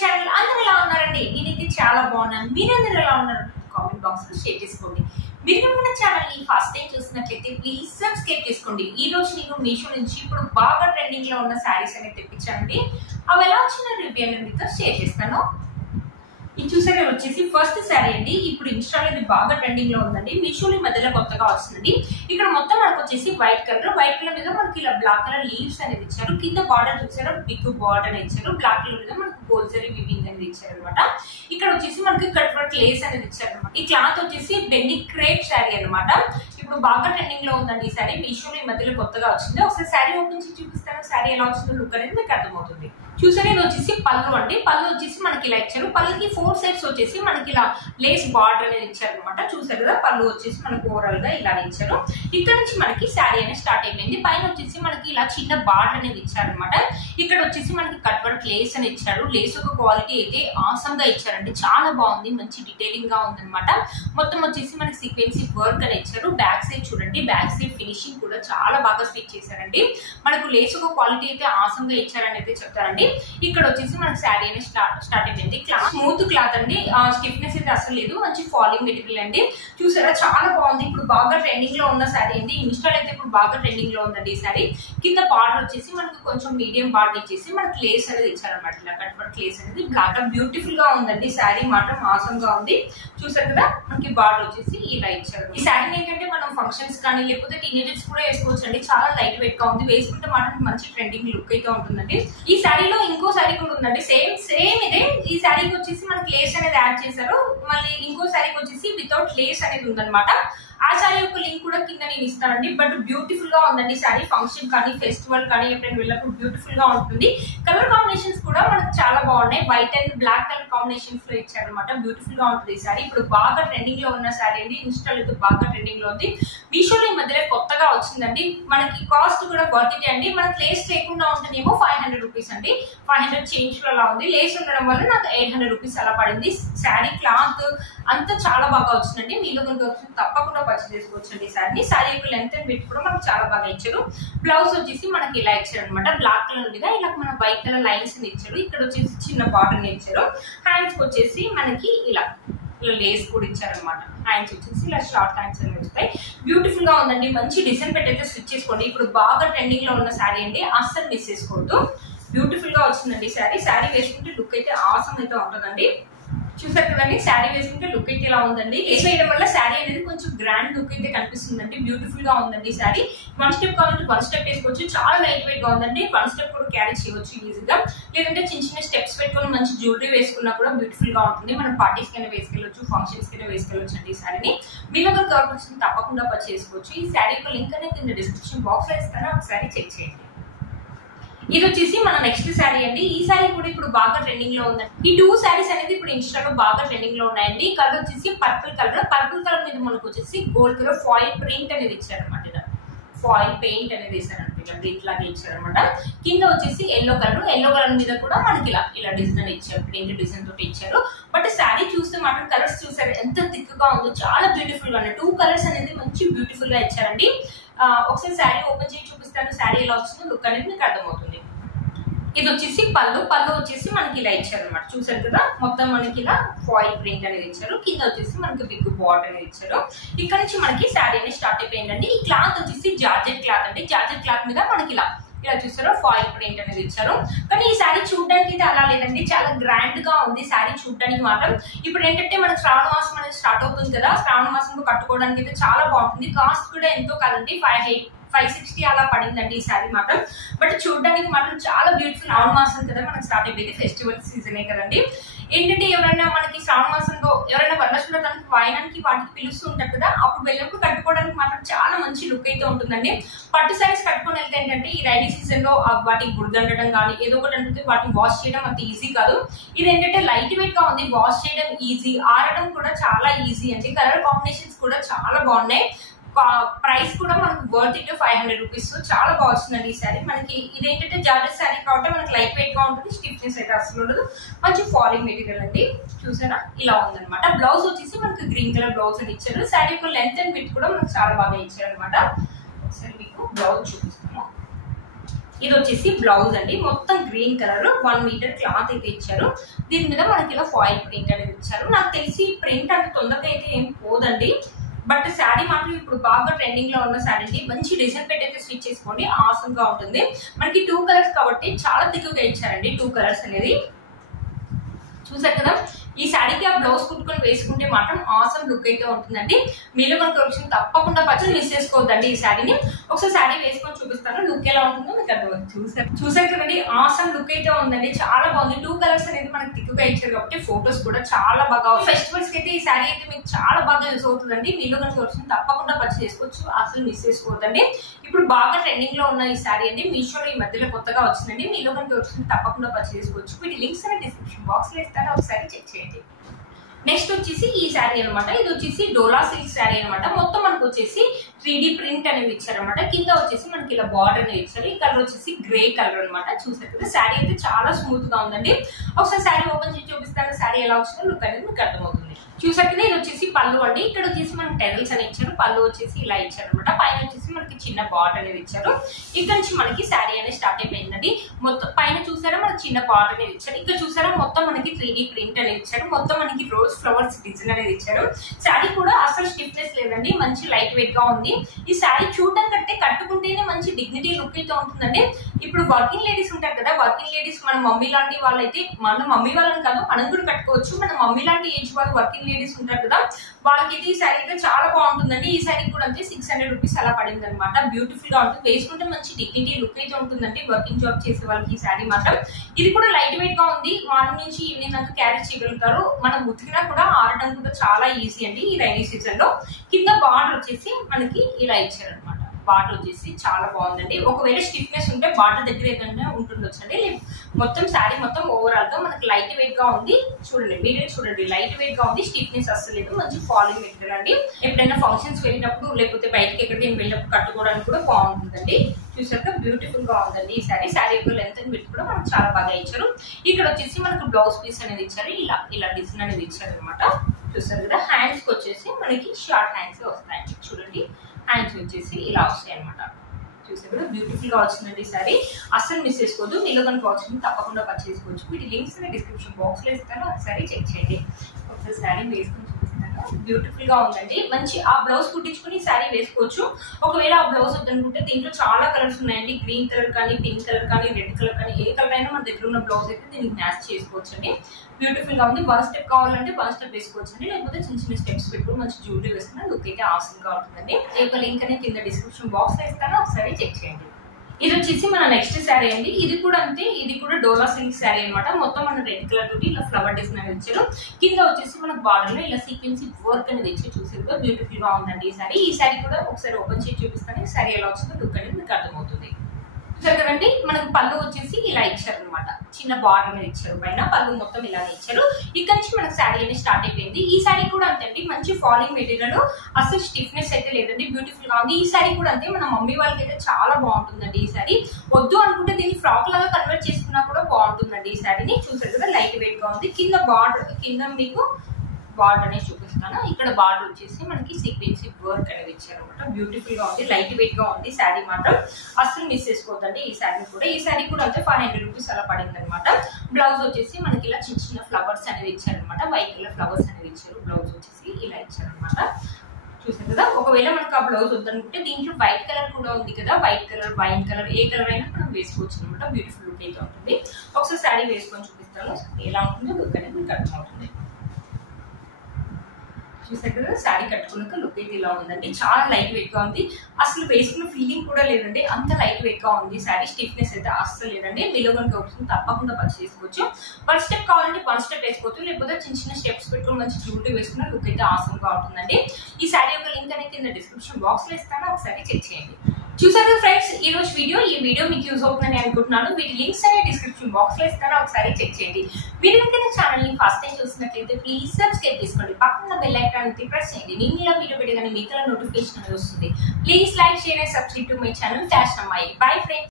Channel అందరూ ఎలా ఉన్నారండి? నేనైతే చాలా బాగున్నాను. మీరందరూ ఎలా ఉన్నారు? కామెంట్ బాక్స్ లో షేర్ చేసుకోండి. మీరు మన ఛానల్ ని ఫస్ట్ టైం చూసినట్లయితే ప్లీజ్ సబ్స్క్రైబ్ చేసుకోండి. ఈ రోజు నేను మీషో నుంచి ఇప్పుడు బాగా ట్రెండింగ్ లో ఉన్న శారీస్ అనేది తెప్పించానండి. అవి ఎలా వచ్చిన రివ్యూ అనేది మీతో షేర్ చేస్తాను. ఇది చూసారా వచ్చేసి ఫస్ట్ శారీ అండి. ఇప్పుడు ఇన్స్టాలో ఇది బాగా ట్రెండింగ్ లో ఉందండి. మీషోలో మధ్యలో కొత్తగా వస్తుందండి. ఇక్కడ మొత్తం మనకు వచ్చేసి వైట్ కలర్ మీద మనకి ఇలా బ్లాక్ కలర్ లీవ్స్ అనేది ఇచ్చారు. కింద బార్డర్ చూసారా బిగ్ బార్డర్ అనేది ఇచ్చారు. బ్లాక్ కలర్ మీద మనకు గోల్డ్ జరీ వివింగ్ అనేది ఇచ్చారు అనమాట. ఇక్కడ వచ్చేసి మనకి కట్ వర్క్ లేస్ అనేది ఇచ్చారు అనమాట. ఈ క్లాత్ వచ్చేసి బెండి క్రేప్ శారీ అనమాట. ఇప్పుడు బాగా ట్రెండింగ్ లో ఉందండి ఈ శారీ. మీషోలో ఈ మధ్యలో కొత్తగా వచ్చింది. ఒకసారి శారీ ఓపెన్ చేసి చూపిస్తాను. శారీ ఎలా వచ్చిందో లుక్ అనేది మీకు అర్థమవుతుంది. చూసారా ఇది వచ్చేసి పళ్ళు అండి. పళ్ళు వచ్చేసి మనకి ఇలా ఇచ్చారు. పళ్ళుకి 4 సైడ్స్ వచ్చేసి మనకి ఇలా లేస్ బార్డర్ అనేది ఇచ్చారు అనమాట. చూసారు కదా పళ్ళు వచ్చేసి మనకి ఓవరాల్ గా ఇలా ఇచ్చారు. ఇక్కడ నుంచి మనకి శారీ అనేది స్టార్ట్ అయిపోయింది. పైన వచ్చేసి మనకి ఇలా చిన్న బార్డర్ అనేది ఇచ్చారనమాట. ఇక్కడ వచ్చేసి మనకి కట్ వర్క్ లేస్ అని ఇచ్చారు. లేస్ ఒక క్వాలిటీ అయితే ఆసమ్ గా ఇచ్చారండి. చాలా బాగుంది, మంచి డీటెయిలింగ్ గా ఉంది అనమాట. మొత్తం వచ్చేసి మనకి సీక్వెన్సీ వర్క్ అని ఇచ్చారు. బ్యాక్ సైడ్ చూడండి, బ్యాక్ సైడ్ ఫినిషింగ్ కూడా చాలా బాగా స్టిచ్ చేశారండి. మనకు లేస్ ఒక క్వాలిటీ అయితే ఆసమ్ గా ఇచ్చారని అయితే చెప్తారండి. ఇక్కడ వచ్చేసి మనకి శారీ అనేది స్టార్ట్ అయిపోయింది. క్లాత్ స్మూత్ క్లాత్ అండి. స్టిఫ్నెస్ అయితే అసలు లేదు. మంచి ఫాలింగ్ మెటీరియల్ అండి. చూసారా చాలా బాగుంది. ఇప్పుడు బాగా ట్రెండింగ్ లో ఉన్న శారీ అండి. ఇన్స్టాల్ అయితే ఇప్పుడు బాగా ట్రెండింగ్ లో ఉందండి ఈ శారీ. కింద బార్డర్ వచ్చేసి మనకు కొంచెం మీడియం బార్డర్ ఇచ్చేసి మనకి లేస్ అనేది ఇచ్చారనమాట. ఇలా కట్ వర్క్ లేస్ అనేది బ్లాక్ బ్యూటిఫుల్ గా ఉందండి. శారీ మాత్రం ఆసమ్ గా ఉంది. చూసారు కదా మనకి బార్డర్ వచ్చేసి ఇలా ఇచ్చారు. ఈ శారీ ఏంటంటే మనం ఫంక్షన్స్ కానీ లేకపోతే టీనేజర్స్ కూడా వేసుకోవచ్చు అండి. చాలా లైట్ వెయిట్ గా ఉంది. వేసుకుంటే మాత్రం మంచి ట్రెండింగ్ లుక్ అయితే ఉంటుందండి. ఈ శారీలో ఇంకో శారీ కూడా ఉందండి. సేమ్ ఇదే. ఈ శారీకి వచ్చేసి మనకి లేస్ అనేది యాడ్ చేశారు. మళ్ళీ ఇంకో శారీకి వచ్చేసి వితౌట్ లేస్ అనేది ఉందన్నమాట. ఆ శారీ యొక్క లింక్ కూడా కింద నేను ఇస్తానండి. బట్ బ్యూటిఫుల్ గా ఉందండి శారీ. ఫంక్షన్ కానీ ఫెస్టివల్ కానీ ఎప్పుడైనా వెళ్ళినప్పుడు బ్యూటిఫుల్ గా ఉంటుంది. కలర్ కాంబినేషన్స్ కూడా మనకు చాలా బాగున్నాయి. White and black colour combinations లో ఇచ్చారనమాట. బ్యూటిఫుల్ గా ఉంటుంది ఈ శారీ. ఇప్పుడు బాగా ట్రెండింగ్ లో ఉన్న శారీ అండి. ఇన్స్టాల్ అయితే బాగా ట్రెండింగ్ లో ఉంది. మీషోలో ఈ మధ్యలో కొత్తగా వచ్చిందండి. మనకి కాస్ట్ కూడా వర్త్ ఇట్ అండి. మనకి లేస్ లేకుండా ఉంటేనేమో 500 రూపీస్ అండి. 500 చేంజ్ లో అలా ఉంది. లేస్ ఉండడం వల్ల నాకు 800 రూపీస్ అలా పడింది. శారీ క్లాత్ అంతా చాలా బాగా వచ్చిందండి. మీలో కనుక వచ్చింది తప్పకుండా పర్చేస్ చేసుకోవచ్చండి ఈ శారీ. శారీ యొక్క లెంత్ అండ్ విడ్త్ కూడా మనకు చాలా బాగా ఇచ్చారు. బ్లౌజ్ వచ్చేసి మనకి ఇలా ఇచ్చారు అనమాట. బ్లాక్ కలర్ మీద ఇలా మన వైట్ కలర్ లైన్స్ ఇచ్చారు. ఇక్కడ వచ్చేసి చిన్న బార్డర్ ఇచ్చారు. హ్యాండ్స్ వచ్చేసి మనకి ఇలా లేస్ కూడా ఇచ్చారనమాట. హ్యాండ్స్ వచ్చేసి ఇలా షార్ట్ హ్యాండ్స్ అని వస్తాయి. బ్యూటిఫుల్ గా ఉందండి. మంచి డిజైన్ పెట్టయితే స్టిచ్ చేసుకోండి. ఇప్పుడు బాగా ట్రెండింగ్ లో ఉన్న శారీ అండి. అస్సలు మిస్ చేసుకోవద్దు. బ్యూటిఫుల్ గా వచ్చిందండి శారీ. శారీ వేసుకుంటే లుక్ అయితే ఆసమ్ అయితే ఉంటుందండి. చూసారు కదండి శారీ వేసుకుంటే లుక్ అయితే ఇలా ఉందండి. లేస్ వేయడం వల్ల శారీ అనేది కొంచెం గ్రాండ్ లుక్ అయితే కనిపిస్తుందండి. బ్యూటిఫుల్ గా ఉందండి శారీ. 1 స్టెప్ కావాలంటే 1 స్టెప్ వేసుకోవచ్చు. చాలా లైట్ వెయిట్ గా ఉందండి. 1 స్టెప్ కూడా క్యారీ చేయవచ్చు ఈజీగా. లేదంటే చిన్న చిన్న స్టెప్స్ పెట్టుకొని మంచి జ్యువెలరీ వేసుకున్నా కూడా బ్యూటిఫుల్ గా ఉంటుంది. మనం పార్టీస్ కైనా వేసుకెళ్ళొచ్చు, ఫంక్షన్స్ కైనా వేసుకెళ్ళొచ్చు అండి ఈ శారీని. మీలో కావాల్సింది తప్పకుండా పర్చేస్ చేసుకోవచ్చు. ఈ శారీ యొక్క లింక్ అనేది కింద డిస్క్రిప్షన్ బాక్స్ లో ఇస్తాను. ఒకసారి చెక్ చేయండి. ఇది వచ్చేసి మన నెక్స్ట్ శారీ అండి. ఈ శారీ కూడా ఇప్పుడు బాగా ట్రెండింగ్ లో ఉందండి. ఈ 2 శారీస్ అనేది ఇప్పుడు ఇన్స్టాలో బాగా ట్రెండింగ్ లో ఉన్నాయండి. ఈ కలర్ వచ్చేసి పర్పుల్ కలర్ మీద మనకు వచ్చేసి గోల్డ్ కలర్ ఫాయిల్ ప్రింట్ అనేది ఇచ్చారనమాట. ఫాయిల్ పెయింట్ అనేది వేసారనమాట. ఇట్లాగే ఇచ్చారనమాట. కింద వచ్చేసి ఎల్లో కలర్ మీద కూడా మనకి ఇలా డిజైన్ ఇచ్చారు. ప్రింట్ డిజైన్ తోటి ఇచ్చారు. బట్ శారీ చూస్తే మాత్రం కలర్స్ చూసారు ఎంత థిక్ గా ఉందో. చాలా బ్యూటిఫుల్ గా ఉన్నాయి. 2 కలర్స్ అనేది మంచి బ్యూటిఫుల్ గా ఇచ్చారండి. ఒకసారి శారీ ఓపెన్ చేసి చూపిస్తాను. శారీ ఎలా వచ్చిందో లుక్ అనేది మీకు అర్థమవుతుంది. ఇది వచ్చేసి పళ్ళు వచ్చేసి మనకి ఇలా ఇచ్చారు అనమాట. చూసారు కదా మొత్తం మనకి ఇలా ఫాయిల్ ప్రింట్ అనేది ఇచ్చారు. కింద వచ్చేసి మనకి బిగ్ బార్డర్ అనేది ఇచ్చారు. ఇక్కడ నుంచి మనకి శారీ అనేది స్టార్ట్ అయిపోయిందండి. ఈ క్లాత్ వచ్చేసి జార్జెట్ క్లాత్ అండి. జార్జెట్ క్లాత్ మీద మనకి ఇలా చూసారో ఫాయిల్ ప్రింట్ అనేది ఇచ్చారు. కానీ ఈ శారీ చూడడానికి అయితే అలా లేదండి. చాలా గ్రాండ్ గా ఉంది శారీ చూడడానికి మాత్రం. ఇప్పుడు ఏంటంటే మనకి శ్రావణ మాసం అనేది స్టార్ట్ అవుతుంది కదా. శ్రావణ మాసంలో కట్టుకోవడానికి అయితే చాలా బాగుంటుంది. కాస్ట్ కూడా ఎంతో కాదండి 560 అలా పడిందండి ఈ శారీ మాత్రం. బట్ చూడడానికి మాత్రం చాలా బ్యూటిఫుల్. శ్రావణ మాసం కదా మనకి స్టార్ట్ అయిపోయింది. ఫెస్టివల్ సీజనే కదండి. ఏంటంటే ఎవరైనా మనకి శ్రావణ మాసంలో ఎవరైనా వరలక్ష్మీవ్రతానికి వాయనానికి వాటికి పిలుస్తూ ఉంటారు కదా. అప్పుడు వెళ్ళినప్పుడు కట్టుకోవడానికి మాత్రం చాలా మంచి లుక్ అయితే ఉంటుందండి. పట్టు శారీస్ కట్టుకొని వెళ్తే ఏంటంటే ఈ రైనీ సీజన్ లో వాటికి గుర్దండడం కానీ ఏదో ఒకటి అంటే వాటిని వాష్ చేయడం అంత ఈజీ కాదు. ఇది ఏంటంటే లైట్ వెయిట్ గా ఉంది. వాష్ చేయడం ఈజీ, ఆరడం కూడా చాలా ఈజీ అండి. కలర్ కాంబినేషన్స్ కూడా చాలా బాగున్నాయి. ప్రైస్ కూడా మనకు వర్త్ ఇట్ 500 రూపీస్. చాలా బాగా వచ్చిందండి ఈ శారీ. మనకి ఇదేంటంటే జార్జెట్ శారీ కాబట్టి మనకి లైట్ వెయిట్ గా ఉంటుంది. స్టిఫ్నెస్ అయితే అసలు ఉండదు. మంచి ఫాలింగ్ మెటీరియల్ అండి. చూసారా ఇలా ఉందన్నమాట. బ్లౌజ్ వచ్చేసి మనకి గ్రీన్ కలర్ బ్లౌజ్ అని ఇచ్చారు. శారీ యొక్క లెంత్ అండ్ విడ్త్ కూడా మనకు చాలా బాగా ఇచ్చారు అనమాట. ఒకసారి మీకు బ్లౌజ్ చూపిస్తాము. ఇది వచ్చేసి బ్లౌజ్ అండి, మొత్తం గ్రీన్ కలర్ 1 మీటర్ క్లాత్ అయితే ఇచ్చారు. దీని మీద మనకి ఇలా ఫాయిల్ ప్రింట్ అనేది ఇచ్చారు. నాకు తెలిసి ప్రింట్ అంత తొందరగా అయితే ఏం పోదండి, బట్ శారీ మాత్రం ఇప్పుడు బాగా ట్రెండింగ్ లో ఉన్న శారీ. మంచి డిజైన్ పెట్టి అయితే స్టిచ్ చేసుకోండి, ఆసమ్ గా ఉంటుంది. మనకి 2 కలర్స్ కాబట్టి చాలా థిక్గా ఇచ్చారండి. 2 కలర్స్ అనేది చూసారు కదా. ఈ శారీకి ఆ బ్లౌజ్ కుట్టుకొని వేసుకుంటే మాత్రం ఆసమ్ లుక్ అయితే ఉంటుందండి. మీలో కనుక వచ్చిన తప్పకుండా పచ్చడి మిస్ చేసుకోవద్దండి. ఈ శారీని ఒకసారి శారీ వేసుకొని చూపిస్తాను, లుక్ ఎలా ఉంటుందో మీకు అర్థమవుతుంది. చూసారు కదండి, ఆసమ్ లుక్ అయితే ఉందండి, చాలా బాగుంది. 2 కలర్స్ అనేది మనకి థిక్గా ఇచ్చారు కాబట్టి ఫొటోస్ కూడా చాలా బాగా. ఫెస్టివల్స్ కి అయితే ఈ శారీ అయితే మీకు చాలా బాగా యూస్ అవుతుందండి. మీలో కనుక వచ్చిన తప్పకుండా పర్చేస్ చేసుకోవచ్చు, అసలు మిస్ చేసుకోవద్దండి. ఇప్పుడు బాగా ట్రెండింగ్ లో ఉన్న ఈ శారీ అండి, మీషోలో ఈ మధ్యలో కొత్తగా వచ్చిందండి. మీలో కనుక వచ్చిన తప్పకుండా పర్చేస్ చేసుకోవచ్చు. వీటి లింక్స్ అనేది డిస్క్రిప్షన్ బాక్స్ లో ఇస్తాను, ఒకసారి చెక్ చేయండి. నెక్స్ట్ వచ్చేసి ఈ శారీ అనమాట. ఇది వచ్చేసి డోలా సిల్క్ శారీ అనమాట. మొత్తం మనకు వచ్చేసి 3D ప్రింట్ అనేది ఇచ్చారనమాట. కింద వచ్చేసి మనకి ఇలా బార్డర్ అనేది ఇచ్చారు. ఈ కలర్ వచ్చేసి గ్రే కలర్ అనమాట. చూసారు కదా, శారీ అయితే చాలా స్మూత్ గా ఉందండి. ఒకసారి శారీ ఓపెన్ చేసి చూపిస్తాను, శారీ ఎలా వచ్చిందో లుక్ అనేది మీకు అర్థమవుతుంది. చూసారు కదా, ఇది వచ్చేసి పళ్ళు అండి. ఇక్కడ వచ్చేసి మనకి టెరల్స్ అని ఇచ్చారు. పళ్ళు వచ్చేసి ఇలా ఇచ్చారు అనమాట. పైన వచ్చేసి మనకి చిన్న బార్డర్ అనేది ఇచ్చారు. ఇక్కడ నుంచి మనకి శారీ అనేది స్టార్ట్ అయిపోయిందండి. మొత్తం పైన చూసారా మనకి చిన్న బార్డర్ అనేది ఇచ్చారు. ఇక్కడ చూసారా మొత్తం మనకి 3D ప్రింట్ అనేది ఇచ్చారు. మొత్తం మనకి రోజ్ ఫ్లవర్స్ డిజైన్ అనేది ఇచ్చారు. శారీ కూడా అసలు స్టిఫ్నెస్ లేదండి, మంచి లైట్ వెయిట్ గా ఉంది. ఈ శారీ చూడడం కంటే కట్టుకుంటేనే మంచి డిగ్నిటీ లుక్ అయితే ఉంటుందండి. ఇప్పుడు వర్కింగ్ లేడీస్ ఉంటారు కదా, వర్కింగ్ లేడీస్ మన మమ్మీ లాంటి వాళ్ళైతే, మన మమ్మీ వాళ్ళని కాదు మనం కూడా కట్టుకోవచ్చు. మన మమ్మీ లాంటి ఏజ్ వాళ్ళు వర్కింగ్ లేడీస్ ఉంటారు కదా, వాళ్ళకి ఈ శారీ అయితే చాలా బాగుంటుందండి. ఈ శారీ కూడా అంతే 600 రూపీస్ అలా పడింది అనమాట. బ్యూటిఫుల్ గా ఉంటుంది, వేసుకుంటే మంచి డిగ్నిటీ లుక్ అయితే ఉంటుందండి వర్కింగ్ జాబ్ చేసే వాళ్ళకి ఈ శారీ మాత్రం. ఇది కూడా లైట్ వెయిట్ గా ఉంది, మార్నింగ్ నుంచి ఈవినింగ్ దాకా క్యారీ చేయగలుగుతారు. మనం ఉతికినా కూడా ఆడటం కూడా చాలా ఈజీ అండి ఈ రైనీ సీజన్ లో. కింద బార్డర్ వచ్చేసి మనకి ఇలా ఇచ్చారు అనమాట. బార్డర్ వచ్చేసి చాలా బాగుందండి. ఒకవేళ స్టిఫ్నెస్ ఉంటే బార్డర్ దగ్గర ఏదైనా ఉంటుండొచ్చండి. మొత్తం శారీ మొత్తం ఓవరాల్ గా మనకి లైట్ వెయిట్ గా ఉంది. చూడండి, వీడియో చూడండి, లైట్ వెయిట్ గా ఉంది, స్టిఫ్నెస్ అస్సలు లేదు. మంచి ఫాలింగ్ మెటీరియల్ అండి. ఎప్పుడైనా ఫంక్షన్స్ వెళ్ళినప్పుడు లేకపోతే బయటకి ఎక్కడికి వెళ్ళినప్పుడు కట్టుకోవడానికి కూడా బాగుంటుందండి. చూసాక బ్యూటిఫుల్ గా ఉందండి ఈ శారీ. శారీ యొక్క లెంత్ అని పెట్టి కూడా మనకు చాలా బాగా ఇచ్చారు. ఇక్కడ వచ్చేసి మనకు బ్లౌజ్ పీస్ అనేది ఇచ్చారు. ఇలా డిజైన్ అనేది ఇచ్చారు అనమాట. చూసారు కదా, హ్యాండ్స్ కి వచ్చేసి మనకి షార్ట్ హ్యాండ్స్ వస్తాయండి. చూడండి, హ్యాండ్స్ వచ్చేసి ఇలా వస్తాయి అనమాట. చూసారు కదా, బ్యూటిఫుల్ గా వచ్చిందండి ఈ శారీ. అస్సలు మిస్ చేసుకోవద్దు. మీలో కనుక వచ్చింది తప్పకుండా పర్చేస్ చేసుకోవచ్చు. వీటి లింక్స్ డిస్క్రిప్షన్ బాక్స్ లో ఇస్తాను, ఒకసారి చెక్ చేయండి. ఒకసారి శారీ వేసుకుని చూపిస్తాను. బ్యూటిఫుల్ గా ఉందండి. మంచి ఆ బ్లౌజ్ కుట్టించుకుని శారీ వేసుకోవచ్చు. ఒకవేళ ఆ బ్లౌజ్ వద్దనుకుంటే దీంట్లో చాలా కలర్స్ ఉన్నాయండి. గ్రీన్ కలర్ కానీ, పింక్ కలర్ కానీ, రెడ్ కలర్ కానీ, ఏ కలర్ అయినా మన దగ్గర ఉన్న బ్లౌజ్ అయితే దీనికి మ్యాచ్ చేసుకోవచ్చు అండి. బ్యూటిఫుల్ గా ఉంది. 1 స్టెప్ కావాలంటే 1 స్టెప్ వేసుకోవచ్చు అండి, లేకపోతే చిన్న చిన్న స్టెప్స్ పెట్టుకుని మంచి జ్యువెలరీ వేసుకున్న లుక్ అయితే ఆసమ్ గా ఉంటుందండి. రేపు లింక్ అనేది కింద డిస్క్రిప్షన్ బాక్స్ లో ఇస్తాను, ఒకసారి చెక్ చేయండి. ఇది వచ్చేసి మన నెక్స్ట్ శారీ అండి. ఇది కూడా అంతే, ఇది కూడా డోలా సిల్క్ శారీ అనమాట. మొత్తం మన రెడ్ కలర్ తోటి ఇలా ఫ్లవర్ డిజైన్ అనేది ఇచ్చారు. కింద వచ్చేసి మనకు బార్డర్ లో ఇలా సీక్వెన్సీ వర్క్ అనేది ఇచ్చి చూసేది బ్యూటిఫుల్ గా ఉందండి ఈ శారీ. ఈ శారీ కూడా ఒకసారి ఓపెన్ చేసి చూపిస్తాను, ఈ శారీ ఎలా వచ్చిందో లుక్ అనేది మీకు అర్థమవుతుంది. కదండి, మనకు పళ్ళు వచ్చేసి ఇలా ఇచ్చారు అనమాట. చిన్న బార్డర్ మీద ఇచ్చారు, పైన పళ్ళు మొత్తం ఇలానే ఇచ్చారు. ఇక్కడ నుంచి మనకు శారీ అనేది స్టార్ట్ అయిపోయింది. ఈ శారీ కూడా అంతే, మంచి ఫాలింగ్ మెటీరియల్, అసలు స్టిఫ్నెస్ అయితే లేదండి, బ్యూటిఫుల్ గా ఉంది. ఈ శారీ కూడా అంతే, మన మమ్మీ వాళ్ళకి అయితే చాలా బాగుంటుందండి. ఈ శారీ వద్దు అనుకుంటే దీన్ని ఫ్రాక్ లాగా కన్వర్ట్ చేసుకున్నా కూడా బాగుంటుందండి. ఈ శారీని చూసారు కదా, లైట్ వెయిట్ గా ఉంది. కింద బార్డర్, కింద మీకు బార్డర్ అనేది చూపిస్తాను. ఇక్కడ బార్డర్ వచ్చేసి మనకి సీక్వెన్సీ వర్క్ అనేది ఇచ్చారు అనమాట. బ్యూటిఫుల్ గా ఉంది, లైట్ వెయిట్ గా ఉంది శారీ మాత్రం. అస్సలు మిస్ చేసుకోవద్దండి ఈ శారీ కూడా. ఈ శారీ కూడా అంతే 500 రూపీస్ అలా పడింది అనమాట. బ్లౌజ్ వచ్చేసి మనకి ఇలా చిన్న చిన్న ఫ్లవర్స్ అనేది ఇచ్చారనమాట. వైట్ కలర్ ఫ్లవర్స్ అనేది ఇచ్చారు. బ్లౌజ్ వచ్చేసి ఇలా ఇచ్చారనమాట. చూసారు కదా, ఒకవేళ మనకు ఆ బ్లౌజ్ వద్దనుకుంటే దీంట్లో వైట్ కలర్ కూడా ఉంది కదా, వైట్ కలర్, వైన్ కలర్, ఏ కలర్ అయినా మనం వేసుకోవచ్చు అనమాట. బ్యూటిఫుల్ లుక్ అయితే ఉంటుంది. ఒకసారి శారీ వేసుకొని చూపిస్తాను, ఎలా ఉంటుందో లుక్ అనేది మీకు అర్థమవుతుంది. చూసారు కదా, శారీ కట్టుకున్నాక లుక్ అయితే ఇలా ఉందండి. చాలా లైట్ వెయిట్ గా ఉంది, అసలు వేసుకున్న ఫీలింగ్ కూడా లేదండి, అంత లైట్ వెయిట్ గా ఉంది శారీ. స్టిఫ్నెస్ అయితే అస్సలు లేదండి. మీలో కనుక వస్తుంది తప్పకుండా పర్చేస్ చేసుకోవచ్చు. 1 స్టెప్ కావాలంటే 1 స్టెప్ వేసుకోవచ్చు, లేకపోతే చిన్న చిన్న స్టెప్స్ పెట్టుకుని మంచి జ్యువెలరీ వేసుకున్న లుక్ అయితే ఆసమ్ గా ఉంటుందండి. ఈ శారీ యొక్క లింక్ అనేది కింద డిస్క్రిప్షన్ బాక్స్ లో ఇస్తాను, ఒకసారి చెక్ చేయండి. చూసారు ఫ్రెండ్స్, ఈ రోజు వీడియో మీకు యూజ్ అవుతుందని అనుకుంటున్నాను. వీటి లింక్స్ అనే డిస్క్రిప్షన్ బాక్స్ లో ఇస్తాను, ఒకసారి చెక్ చేయండి. వీడియో కింద ఛానల్ ని ఫస్ట్ టైం చూసినట్లయితే ప్లీజ్ సబ్స్క్రైబ్ చేసుకోండి. పక్కన బెల్ ఐకాన్ ప్రెస్ చేయండి. నేను ఇలా వీడియో పెట్టగానే మీకు నోటిఫికేషన్ అనేది వస్తుంది. Please like, share and subscribe to my channel fashion అమ్మాయి. Bye friends.